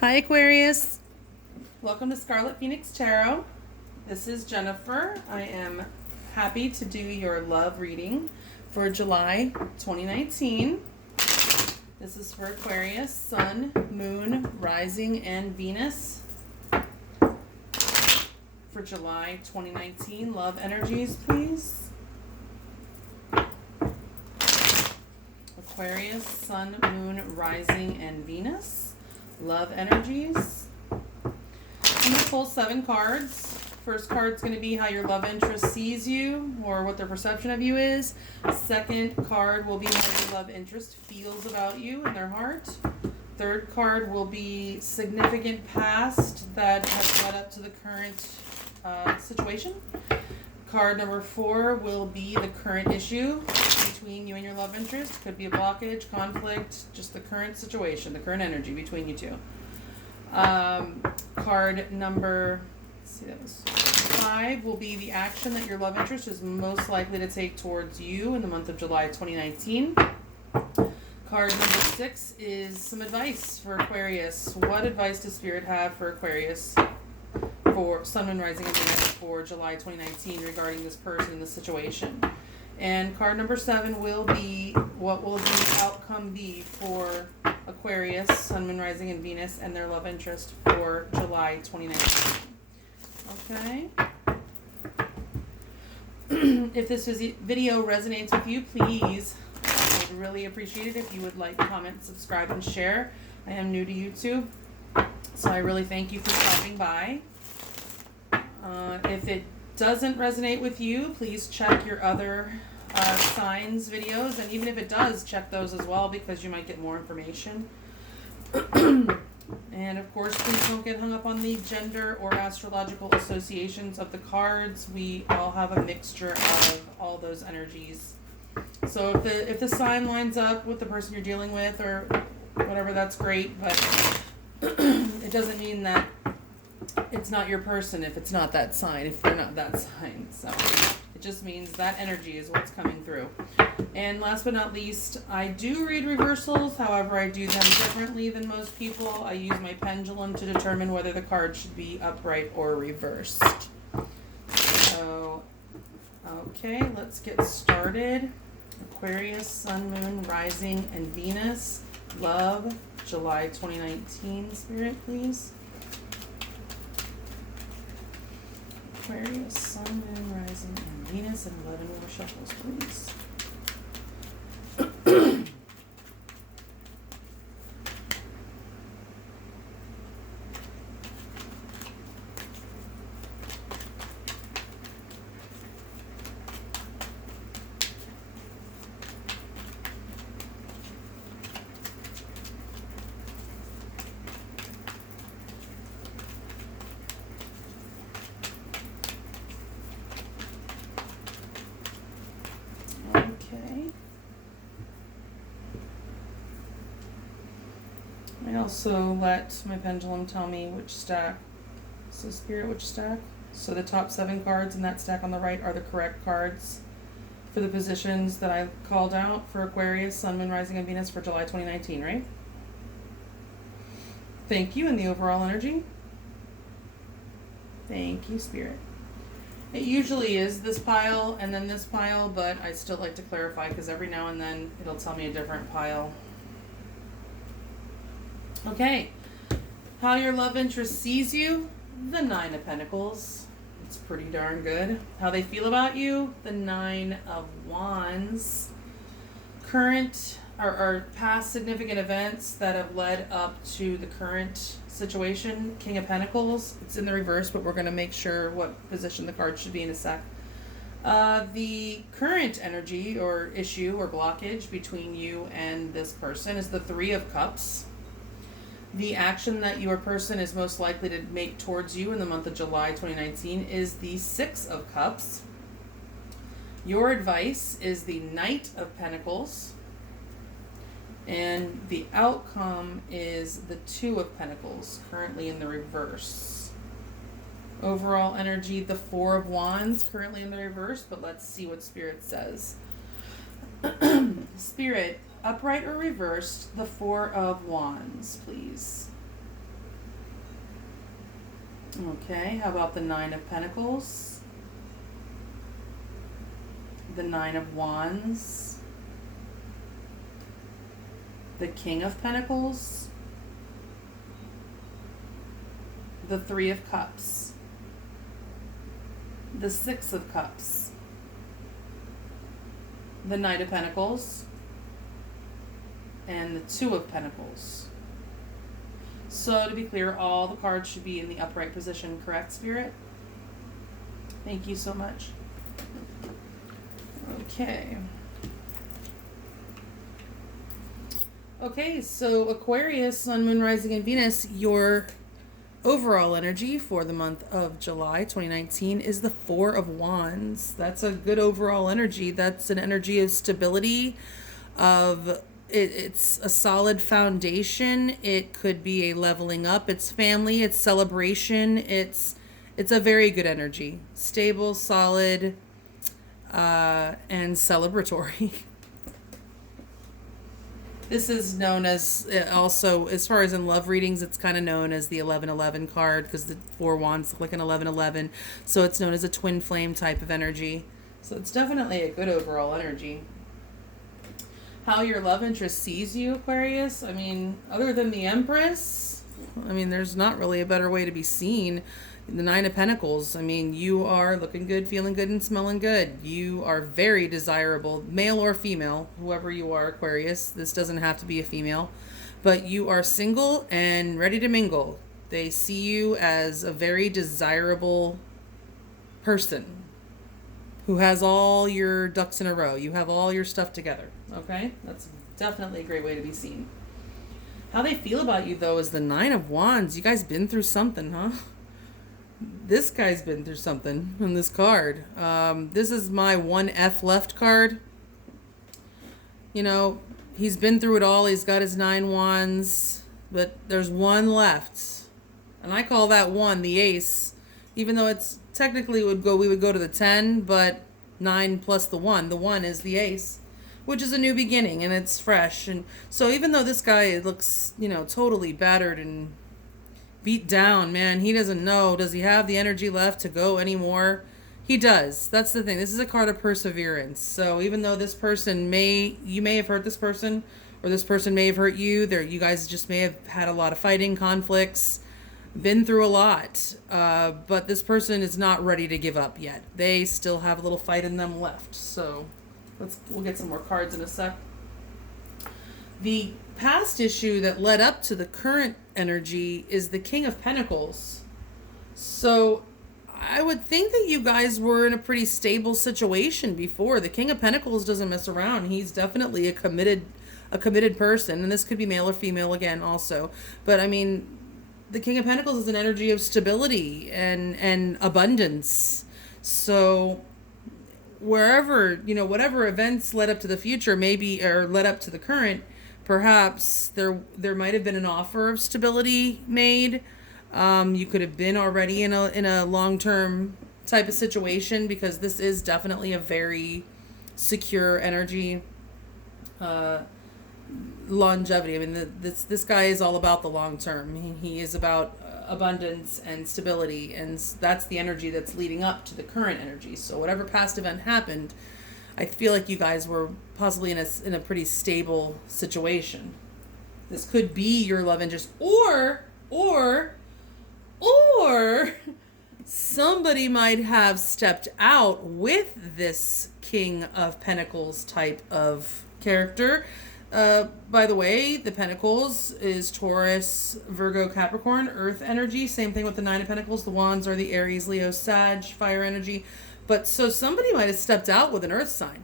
Hi Aquarius. Welcome to Scarlet Phoenix Tarot. This is Jennifer. I am happy to do your love reading for July 2019. This is for Aquarius, Sun, Moon, Rising, and Venus. For July 2019, love energies, please. Aquarius, Sun, Moon, Rising, and Venus. Love energies. I'm going to pull 7 cards. First card's going to be how your love interest sees you or what their perception of you is. Second card will be how your love interest feels about you in their heart. Third card will be significant past that has led up to the current situation. Card number 4 will be the current issue between you and your love interest. Could be a blockage, conflict, just the current situation, the current energy between you two. Card number 5 will be the action that your love interest is most likely to take towards you in the month of July 2019. Card number 6 is some advice for Aquarius. What advice does Spirit have for Aquarius for Sun, Moon, Rising, and Venus for July 2019 regarding this person and this situation? And card number 7 will be, what will the outcome be for Aquarius, Sun, Moon, Rising, and Venus and their love interest for July 2019. Okay. If this video resonates with you, please, I would really appreciate it if you would like, comment, subscribe, and share. I am new to YouTube, so I really thank you for stopping by. If it doesn't resonate with you, please check your other signs videos, and even if it does, check those as well because you might get more information. And of course, please don't get hung up on the gender or astrological associations of the cards. We all have a mixture of all those energies. So if the sign lines up with the person you're dealing with or whatever, that's great, but it doesn't mean that it's not your person if it's not that sign, if they're not that sign. So it just means that energy is what's coming through. And last but not least, I do read reversals. However, I do them differently than most people. I use my pendulum to determine whether the card should be upright or reversed. So, okay, let's get started. Aquarius, Sun, Moon, Rising, and Venus. Love, July 2019, Spirit, please. Aquarius, Sun, Moon, Rising, and Venus, and 11 more shuffles, please. I also let my pendulum tell me which stack. So Spirit, which stack? So the top 7 cards in that stack on the right are the correct cards for the positions that I called out for Aquarius, Sun, Moon, Rising, and Venus for July 2019, right? Thank you, and the overall energy. Thank you, Spirit. It usually is this pile and then this pile, but I still like to clarify because every now and then it'll tell me a different pile. Okay, how your love interest sees you, the 9 of Pentacles. It's pretty darn good. How they feel about you, the 9 of Wands. Current or past significant events that have led up to the current situation, King of Pentacles. It's in the reverse, but we're going to make sure what position the card should be in a sec. The current energy or issue or blockage between you and this person is the 3 of Cups. The action that your person is most likely to make towards you in the month of July 2019 is the 6 of Cups. Your advice is the Knight of Pentacles. And the outcome is the 2 of Pentacles, currently in the reverse. Overall energy, the 4 of Wands, currently in the reverse, but let's see what Spirit says. Spirit, upright or reversed, the 4 of Wands, please. Okay, how about the Nine of Pentacles? The Nine of Wands? The King of Pentacles? The Three of Cups? The Six of Cups? The Knight of Pentacles? And the Two of Pentacles. So to be clear, all the cards should be in the upright position, correct, Spirit? Thank you so much. Okay. Okay, so Aquarius, Sun, Moon, Rising, and Venus, your overall energy for the month of July 2019 is the Four of Wands. That's a good overall energy. That's an energy of stability, of it's a solid foundation. It could be a leveling up. It's family. It's celebration. It's a very good energy. Stable, solid, and celebratory. This is known as, also, as far as in love readings, it's kind of known as the 1111 card because the Four Wands look like an 1111. So it's known as a twin flame type of energy. So it's definitely a good overall energy. How your love interest sees you, Aquarius, I mean, other than the Empress, I mean, there's not really a better way to be seen. The Nine of Pentacles, I mean, you are looking good, feeling good, and smelling good. You are very desirable, male or female, whoever you are, Aquarius. This doesn't have to be a female. But you are single and ready to mingle. They see you as a very desirable person who has all your ducks in a row. You have all your stuff together, okay? That's definitely a great way to be seen. How they feel about you, though, is the Nine of Wands. You guys been through something, huh? This guy's been through something on this card. This is my 1F left card. You know, he's been through it all. He's got his 9 wands, but there's one left. And I call that one the ace, even though it's technically we would go to the 10, but 9 plus the 1. The 1 is the ace, which is a new beginning and it's fresh. And so even though this guy looks, you know, totally battered and beat down, man, he doesn't know. Does he have the energy left to go anymore? He does. That's the thing. This is a card of perseverance. So even though this person you may have hurt this person, or this person may have hurt you, you guys just may have had a lot of fighting, conflicts, been through a lot. But this person is not ready to give up yet. They still have a little fight in them left. So we'll get some more cards in a sec. The past issue that led up to the current energy is the King of Pentacles. So I would think that you guys were in a pretty stable situation before. The King of Pentacles doesn't mess around. He's definitely a committed person, and this could be male or female again also. But I mean, the King of Pentacles is an energy of stability and abundance. So wherever, you know, whatever events led up to the future, maybe, or led up to the current, perhaps there might have been an offer of stability made. You could have been already in a long-term type of situation, because this is definitely a very secure energy. Longevity. I mean, this guy is all about the long term. He is about abundance and stability, and that's the energy that's leading up to the current energy. So whatever past event happened, I feel like you guys were possibly in a pretty stable situation. This could be your love interest, or somebody might have stepped out with this King of Pentacles type of character. By the way, the Pentacles is Taurus, Virgo, Capricorn, Earth energy. Same thing with the Nine of Pentacles. The Wands are the Aries, Leo, Sag, fire energy. But so somebody might have stepped out with an Earth sign.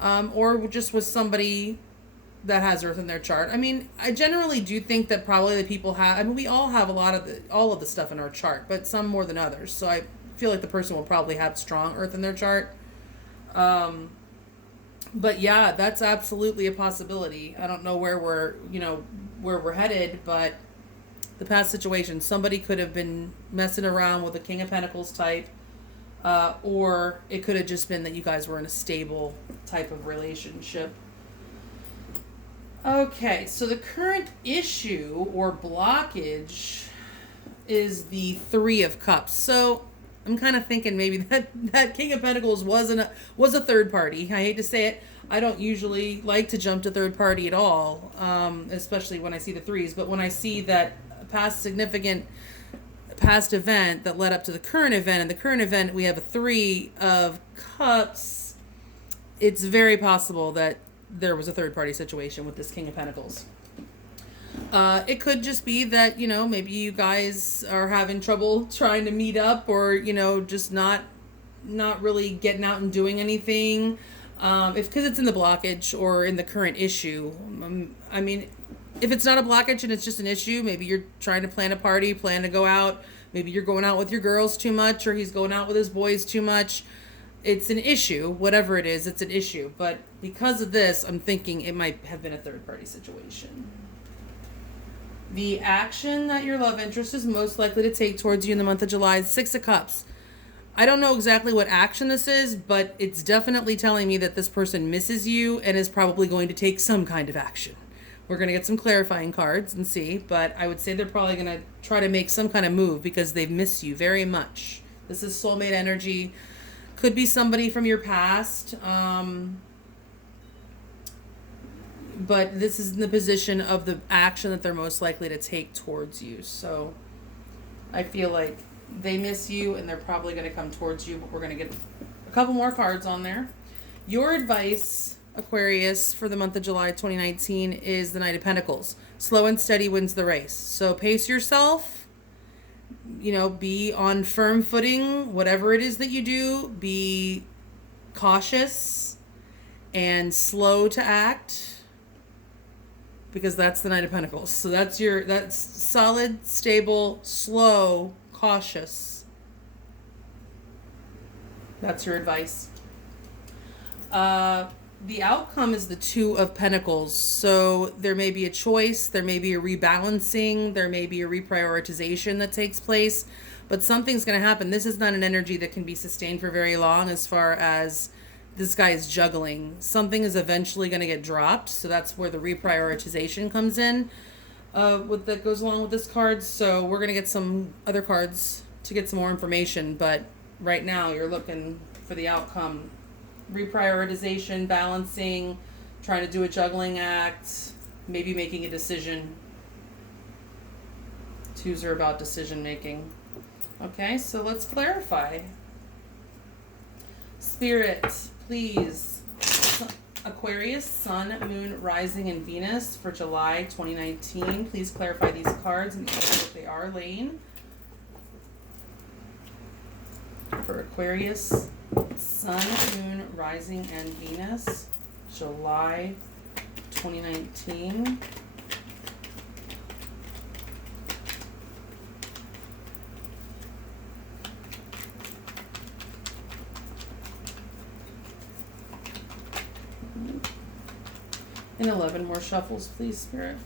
Or just with somebody that has Earth in their chart. I mean, I generally do think that probably the people have, I mean, we all have all of the stuff in our chart, but some more than others. So I feel like the person will probably have strong Earth in their chart. But yeah, that's absolutely a possibility. I don't know where we're headed, but the past situation, somebody could have been messing around with a King of Pentacles type, or it could have just been that you guys were in a stable type of relationship. Okay, so the current issue or blockage is the Three of Cups. So I'm kind of thinking maybe that King of Pentacles was a third party. I hate to say it. I don't usually like to jump to third party at all, especially when I see the threes. But when I see that significant past event that led up to the current event, and the current event we have a Three of Cups, it's very possible that there was a third party situation with this King of Pentacles. It could just be that, maybe you guys are having trouble trying to meet up, or, just not really getting out and doing anything. Because it's in the blockage or in the current issue. I mean, if it's not a blockage and it's just an issue, maybe you're trying to plan a party, plan to go out. Maybe you're going out with your girls too much, or he's going out with his boys too much. It's an issue. Whatever it is, it's an issue. But because of this, I'm thinking it might have been a third party situation. The action that your love interest is most likely to take towards you in the month of July is Six of Cups. I don't know exactly what action this is, but it's definitely telling me that this person misses you and is probably going to take some kind of action. We're going to get some clarifying cards and see, but I would say they're probably going to try to make some kind of move because they miss you very much. This is soulmate energy. Could be somebody from your past, but this is in the position of the action that they're most likely to take towards you. So I feel like they miss you and they're probably going to come towards you, but we're going to get a couple more cards on there. Your advice, Aquarius, for the month of July 2019 is the Knight of Pentacles. Slow and steady wins the race. So pace yourself, be on firm footing. Whatever it is that you do, be cautious and slow to act, because that's the Knight of Pentacles. So that's solid, stable, slow, cautious. That's your advice. The outcome is the Two of Pentacles. So there may be a choice, there may be a rebalancing, there may be a reprioritization that takes place, but something's going to happen. This is not an energy that can be sustained for very long as far as this guy is juggling. Something is eventually going to get dropped, so that's where the reprioritization comes in. That goes along with this card. So we're going to get some other cards to get some more information, but right now you're looking for the outcome. Reprioritization, balancing, trying to do a juggling act, maybe making a decision. Twos are about decision making. Okay, so let's clarify. Spirit, please. Aquarius, Sun, Moon, Rising, and Venus for July 2019. Please clarify these cards and the order that they are laying. For Aquarius, Sun, Moon, Rising, and Venus, July 2019. And 11 more shuffles, please, Spirit.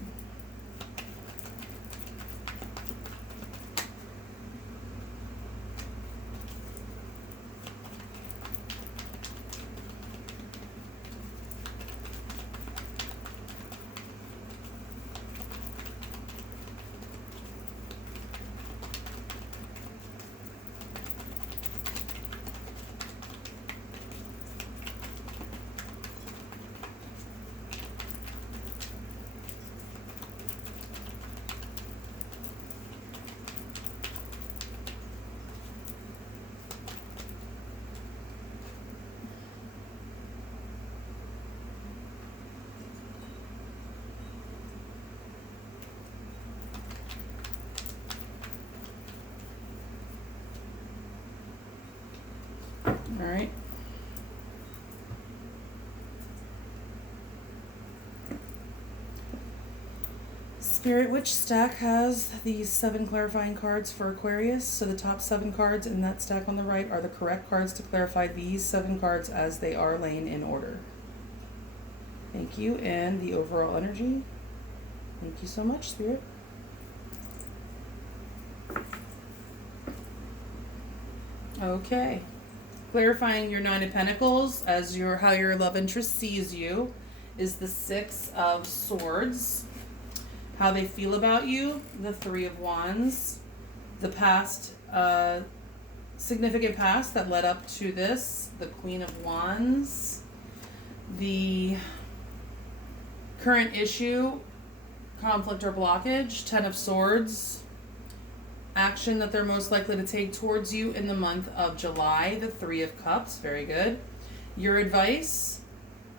All right. Spirit, which stack has these 7 clarifying cards for Aquarius? So the top 7 cards in that stack on the right are the correct cards to clarify these 7 cards as they are laying in order. Thank you. And the overall energy. Thank you so much, Spirit. Okay. Clarifying your 9 of Pentacles as how your love interest sees you is the 6 of Swords. How they feel about you, the 3 of Wands. the past, significant past that led up to this, the Queen of Wands, the current issue, conflict or blockage, Ten of Swords, action that they're most likely to take towards you in the month of July, the Three of Cups, very good. Your advice,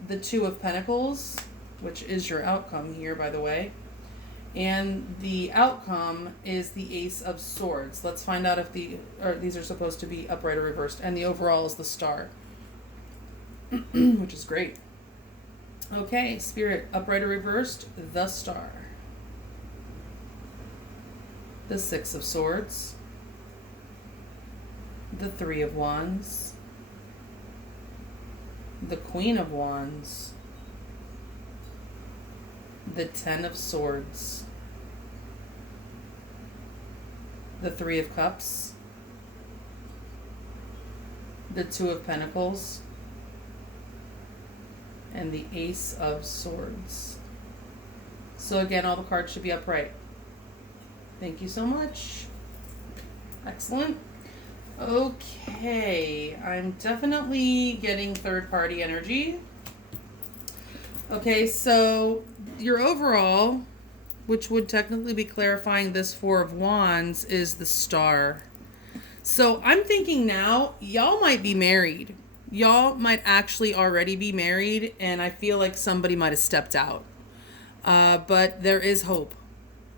the Two of Pentacles, which is your outcome here, by the way. And the outcome is the Ace of Swords. Let's find out if these are supposed to be upright or reversed. And the overall is the Star, which is great. Okay, Spirit, upright or reversed, the Star. The Six of Swords. The Three of Wands. The Queen of Wands. The Ten of Swords. The Three of Cups. The Two of Pentacles. And the Ace of Swords. So again, all the cards should be upright. Thank you so much. Excellent. Okay, I'm definitely getting third-party energy. Okay, so your overall, which would technically be clarifying this Four of Wands, is the Star. So I'm thinking now, y'all might be married. Y'all might actually already be married, and I feel like somebody might have stepped out. But there is hope.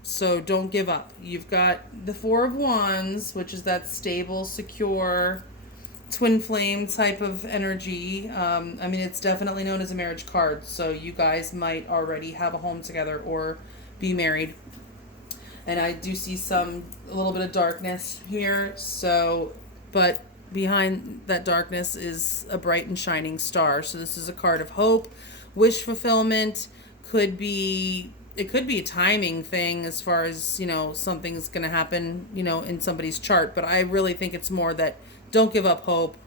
So don't give up. You've got the Four of Wands, which is that stable, secure, twin flame type of energy. I mean, it's definitely known as a marriage card. So you guys might already have a home together or be married. And I do see a little bit of darkness here. So, but behind that darkness is a bright and shining star. So this is a card of hope, wish fulfillment. It could be a timing thing as far as, something's going to happen, in somebody's chart. But I really think it's more that don't give up hope.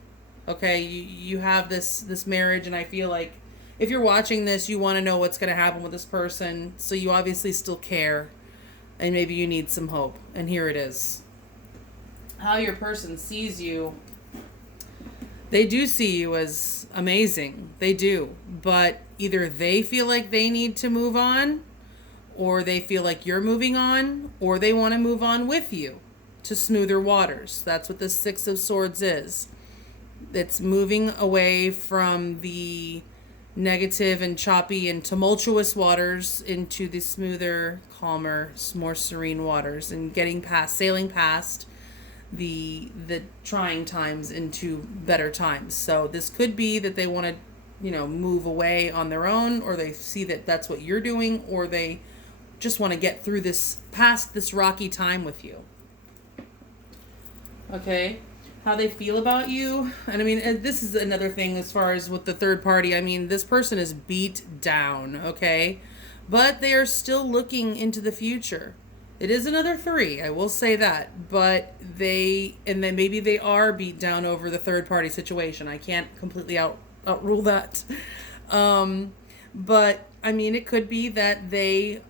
Okay, you have this marriage, and I feel like if you're watching this, you want to know what's going to happen with this person. So you obviously still care, and maybe you need some hope. And here it is. How your person sees you. They do see you as amazing. They do. But either they feel like they need to move on, or they feel like you're moving on, or they want to move on with you to smoother waters. That's what the Six of Swords is. It's moving away from the negative and choppy and tumultuous waters into the smoother, calmer, more serene waters, and sailing past the trying times into better times. So this could be that they want to, move away on their own, or they see that that's what you're doing, or they just want to get through past this rocky time with you. Okay, how they feel about you. And I mean, this is another thing as far as with the third party. I mean, this person is beat down, okay? But they are still looking into the future. It is another 3, I will say that. But then maybe they are beat down over the third party situation. I can't completely outrule that. But I mean, it could be that they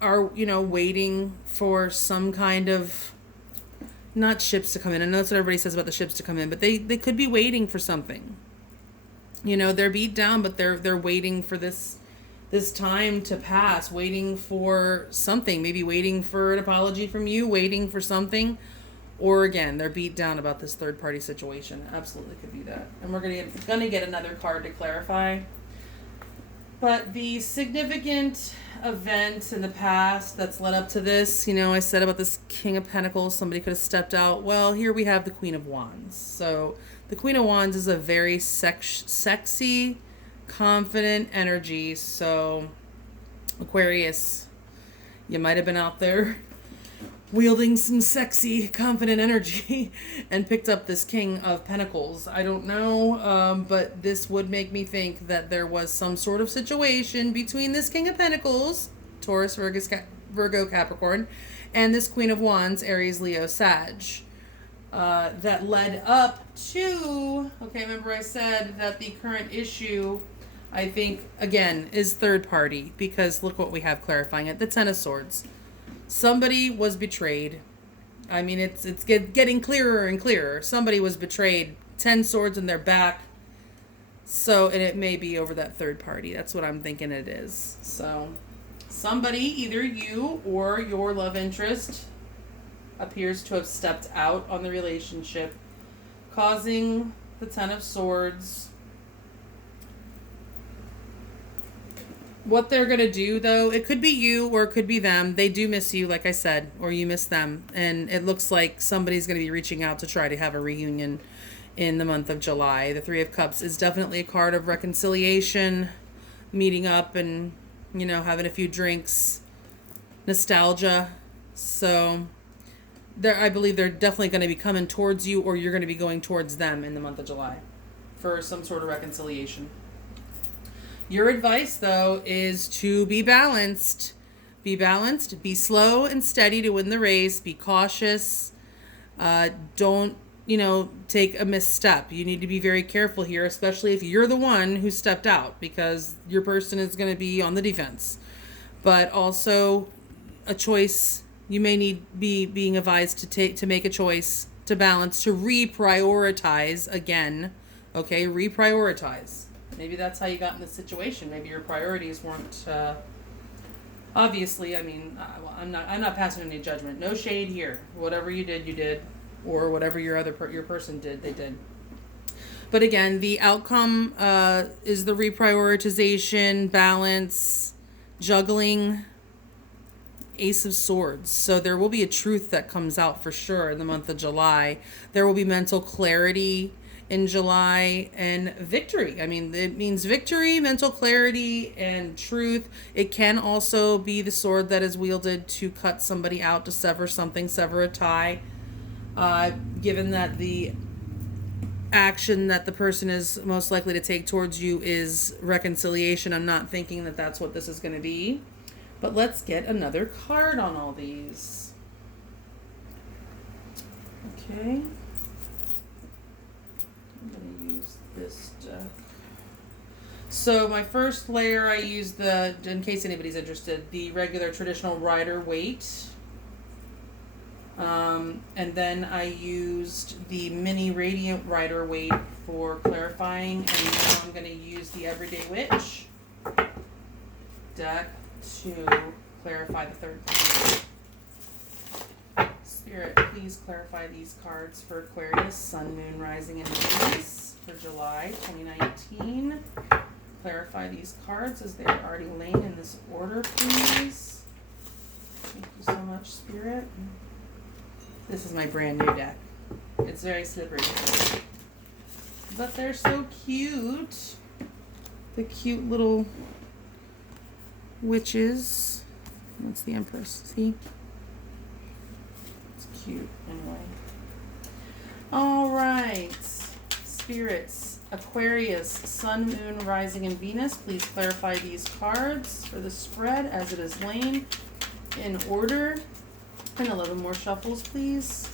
are, waiting for some kind of, not ships to come in. I know that's what everybody says about the ships to come in, but they could be waiting for something. They're beat down, but they're waiting for this time to pass, waiting for something, maybe waiting for an apology from you, waiting for something. Or again, they're beat down about this third party situation. Absolutely could be that. And we're gonna get another card to clarify. But the significant event in the past that's led up to this, I said about this King of Pentacles, somebody could have stepped out. Well, here we have the Queen of Wands. So the Queen of Wands is a very sexy, confident energy. So Aquarius, you might have been out there wielding some sexy, confident energy and picked up this King of Pentacles. I don't know, but this would make me think that there was some sort of situation between this King of Pentacles, Taurus, Virgo, Capricorn, and this Queen of Wands, Aries, Leo, Sag, that led up to, remember I said that the current issue, I think, again, is third party, because look what we have clarifying it, the Ten of Swords. Somebody was betrayed. I mean, it's getting clearer and clearer. Somebody was betrayed. 10 swords in their back. So, and it may be over that third party. That's what I'm thinking it is. So, somebody, either you or your love interest, appears to have stepped out on the relationship, causing the 10 of Swords. What they're going to do, though, it could be you or it could be them. They do miss you, like I said, or you miss them. And it looks like somebody's going to be reaching out to try to have a reunion in the month of July. The Three of Cups is definitely a card of reconciliation, meeting up and, you know, having a few drinks, nostalgia. So I believe they're definitely going to be coming towards you, or you're going to be going towards them in the month of July for some sort of reconciliation. Your advice, though, is to be balanced. Be balanced. Be slow and steady to win the race. Be cautious. Don't, take a misstep. You need to be very careful here, especially if you're the one who stepped out, because your person is going to be on the defense. But also a choice. You may need being advised to make a choice, to balance, to reprioritize again. Okay, reprioritize. Maybe that's how you got in this situation. Maybe your priorities weren't. Obviously, I mean, I'm not passing any judgment. No shade here. Whatever you did, you did, or whatever your person did, they did. But again, the outcome is the reprioritization, balance, juggling. Ace of Swords. So there will be a truth that comes out for sure in the month of July. There will be mental clarity in July and victory. I mean, it means victory, mental clarity, and truth. It can also be the sword that is wielded to cut somebody out, to sever something, sever a tie. Given that the action that the person is most likely to take towards you is reconciliation, I'm not thinking that that's what this is going to be. But let's get another card on all these. Okay. I'm going to use this deck. So my first layer, I used in case anybody's interested, the regular traditional Rider-Waite. And then I used the mini Radiant Rider-Waite for clarifying. And now I'm going to use the Everyday Witch deck to clarify the third card. Spirit, please clarify these cards for Aquarius, Sun, Moon, Rising, and Venus for July 2019. Clarify these cards as they are already laying in this order, please. Thank you so much, Spirit. This is my brand new deck. It's very slippery. But they're so cute. The cute little witches. What's the Empress? See? It's cute. Anyway. Alright. Spirits. Aquarius, Sun, Moon, Rising, and Venus. Please clarify these cards for the spread as it is laying in order. And 11 more shuffles, please.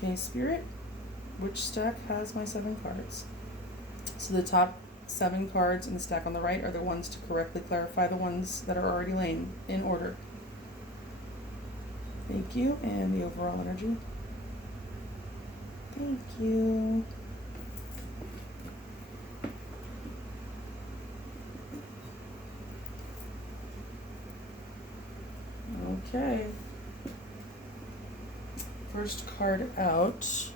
Okay, Spirit, which stack has my 7 cards? So the top 7 cards in the stack on the right are the ones to correctly clarify the ones that are already laying in order. Thank you, and the overall energy. Thank you. Okay. First card out,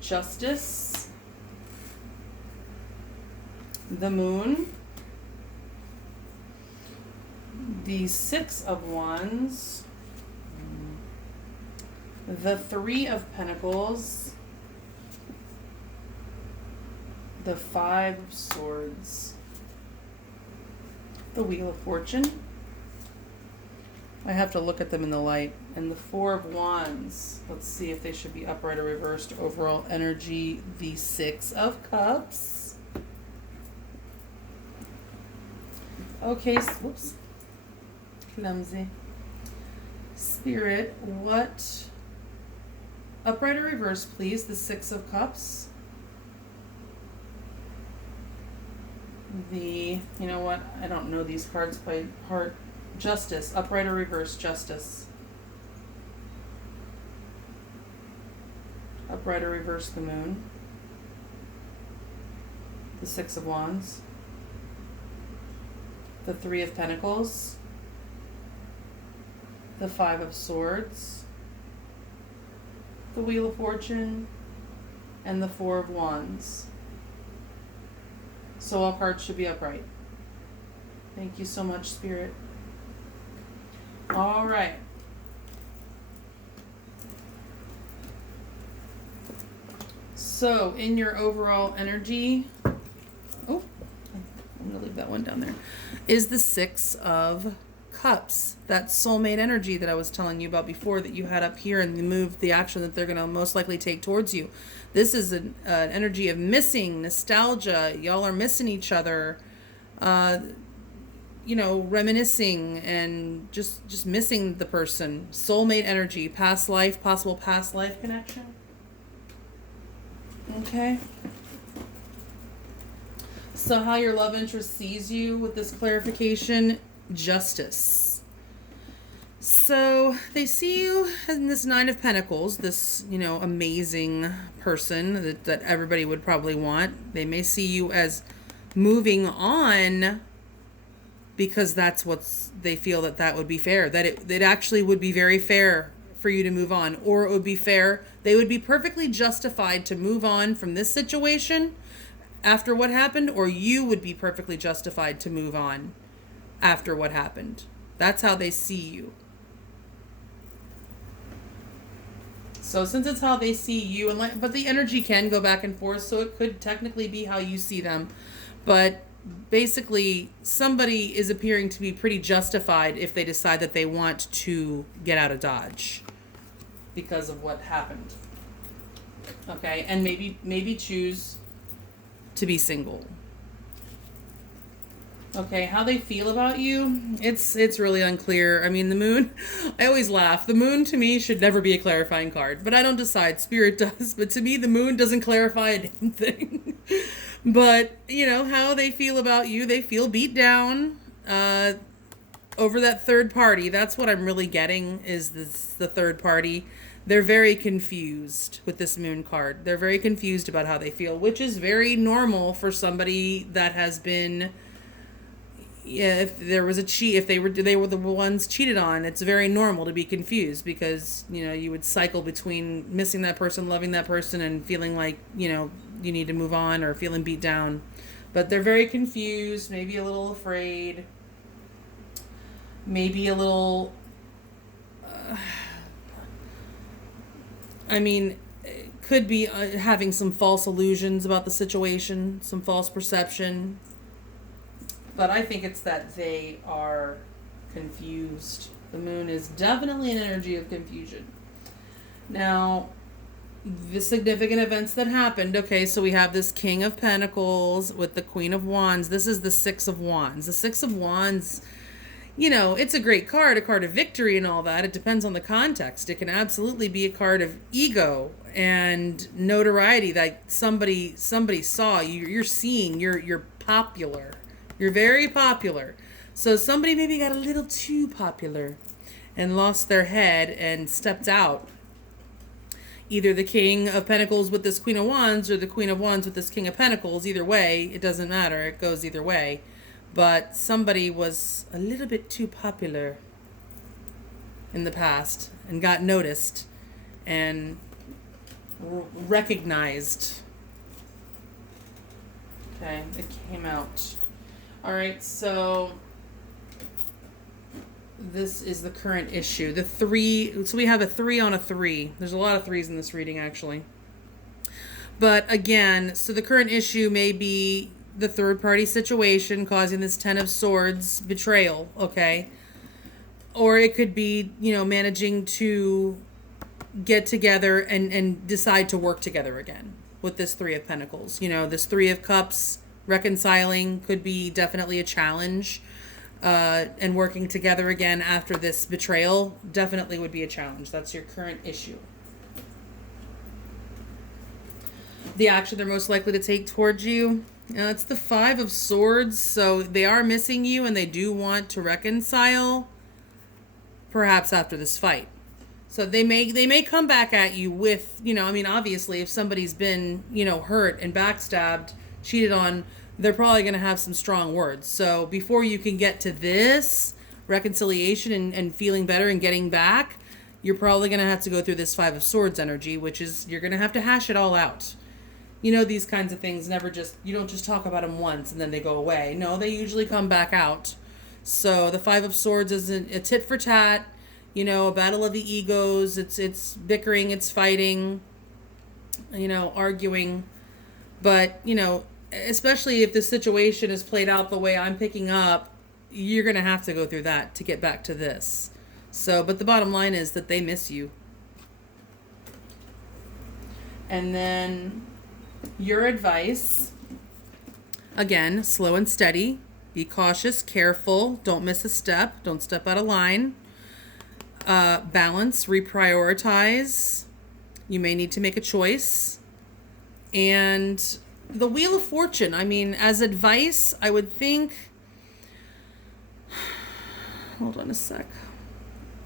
Justice, the Moon, the 6 of Wands, the 3 of Pentacles, the Five of Swords, the Wheel of Fortune. I have to look at them in the light. And the Four of Wands. Let's see if they should be upright or reversed. Overall energy, the Six of Cups. Okay, whoops. Clumsy. Spirit, what? Upright or reversed, please. The Six of Cups. You know what? I don't know these cards by heart. Justice, upright or reversed, Justice. Upright or reversed, the Moon. The Six of Wands. The Three of Pentacles. The Five of Swords. The Wheel of Fortune. And the Four of Wands. So all cards should be upright. Thank you so much, Spirit. All right. So in your overall energy, oh, I'm going to leave that one down there, is the Six of Cups. That soulmate energy that I was telling you about before that you had up here, and the action that they're going to most likely take towards you. This is an energy of missing, nostalgia. Y'all are missing each other. Reminiscing and just missing the person. Soulmate energy, past life, possible past life connection. Okay. So how your love interest sees you with this clarification, Justice. So they see you in this Nine of Pentacles, this, amazing person that everybody would probably want. They may see you as moving on because that's they feel that would be fair, that it actually would be very fair for you to move on, or it would be fair. They would be perfectly justified to move on from this situation after what happened, or you would be perfectly justified to move on after what happened. That's how they see you. So since it's how they see you, but the energy can go back and forth, so it could technically be how you see them. But basically, somebody is appearing to be pretty justified if they decide that they want to get out of Dodge because of what happened. Okay, and maybe choose to be single. Okay, how they feel about you, it's really unclear. I mean, the Moon, I always laugh. The Moon to me should never be a clarifying card, but I don't decide. Spirit does. But to me, the Moon doesn't clarify a damn thing. But, how they feel about you, they feel beat down over that third party. That's what I'm really getting, is the third party. They're very confused with this Moon card. They're very confused about how they feel, which is very normal for somebody that has been... Yeah, if there was a cheat, if they were the ones cheated on, it's very normal to be confused because, you would cycle between missing that person, loving that person, and feeling like, you need to move on, or feeling beat down. But they're very confused, maybe a little afraid, maybe a little, could be having some false illusions about the situation, some false perception. But I think it's that they are confused. The Moon is definitely an energy of confusion. Now, the significant events that happened. Okay, so we have this King of Pentacles with the Queen of Wands. This is the Six of Wands. The Six of Wands, it's a great card, a card of victory and all that. It depends on the context. It can absolutely be a card of ego and notoriety that somebody saw. You're seeing, you're popular. You're very popular. So somebody maybe got a little too popular and lost their head and stepped out. Either the King of Pentacles with this Queen of Wands, or the Queen of Wands with this King of Pentacles. Either way, it doesn't matter. It goes either way. But somebody was a little bit too popular in the past and got noticed and recognized. Okay, it came out. All right, so this is the current issue. The 3, so we have a 3 on a 3. There's a lot of 3s in this reading, actually. But again, so the current issue may be the third party situation causing this Ten of Swords betrayal, okay? Or it could be, managing to get together and decide to work together again with this Three of Pentacles. This Three of Cups reconciling could be definitely a challenge. And working together again after this betrayal definitely would be a challenge. That's your current issue. The action they're most likely to take towards you, it's the Five of Swords. So they are missing you and they do want to reconcile, perhaps after this fight. So they may come back at you with, obviously if somebody's been, hurt and backstabbed, cheated on, they're probably going to have some strong words. So before you can get to this reconciliation and feeling better and getting back, you're probably going to have to go through this Five of Swords energy, which is you're going to have to hash it all out. These kinds of things you don't just talk about them once and then they go away. No, they usually come back out. So the Five of Swords is a tit for tat, a battle of the egos. It's bickering, it's fighting, arguing. But, especially if the situation is played out the way I'm picking up, you're going to have to go through that to get back to this. So, but the bottom line is that they miss you. And then your advice, again, slow and steady. Be cautious, careful. Don't miss a step. Don't step out of line. Balance, reprioritize. You may need to make a choice. And the Wheel of Fortune, as advice, I would think, hold on a sec.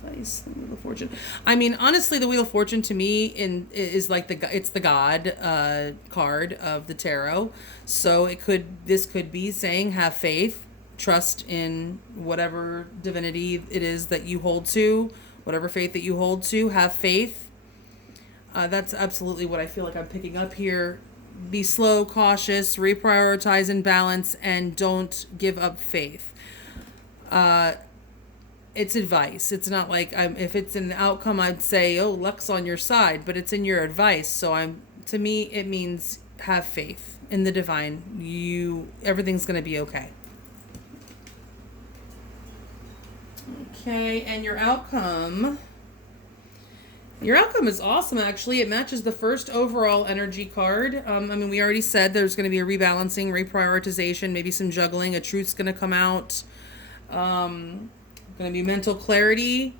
Advice, the Wheel of Fortune. Honestly, the Wheel of Fortune to me is like it's the God card of the tarot. So this could be saying have faith, trust in whatever divinity it is that you hold to, whatever faith that you hold to, have faith. That's absolutely what I feel like I'm picking up here. Be slow, cautious, reprioritize and balance, and don't give up faith. It's advice. It's not like if it's an outcome, I'd say, oh, luck's on your side, but it's in your advice. So to me, it means have faith in the divine. Everything's going to be okay. Okay, and your outcome. Your outcome is awesome, actually. It matches the first overall energy card. We already said there's going to be a rebalancing, reprioritization, maybe some juggling. A truth's going to come out. Going to be mental clarity.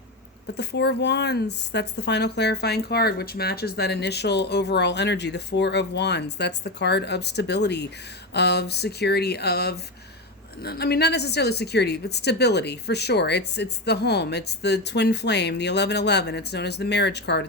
But the Four of Wands, that's the final clarifying card, which matches that initial overall energy. The Four of Wands, that's the card of stability, of security, of... not necessarily security, but stability, for sure. It's the home. It's the twin flame, the 1111. It's known as the marriage card.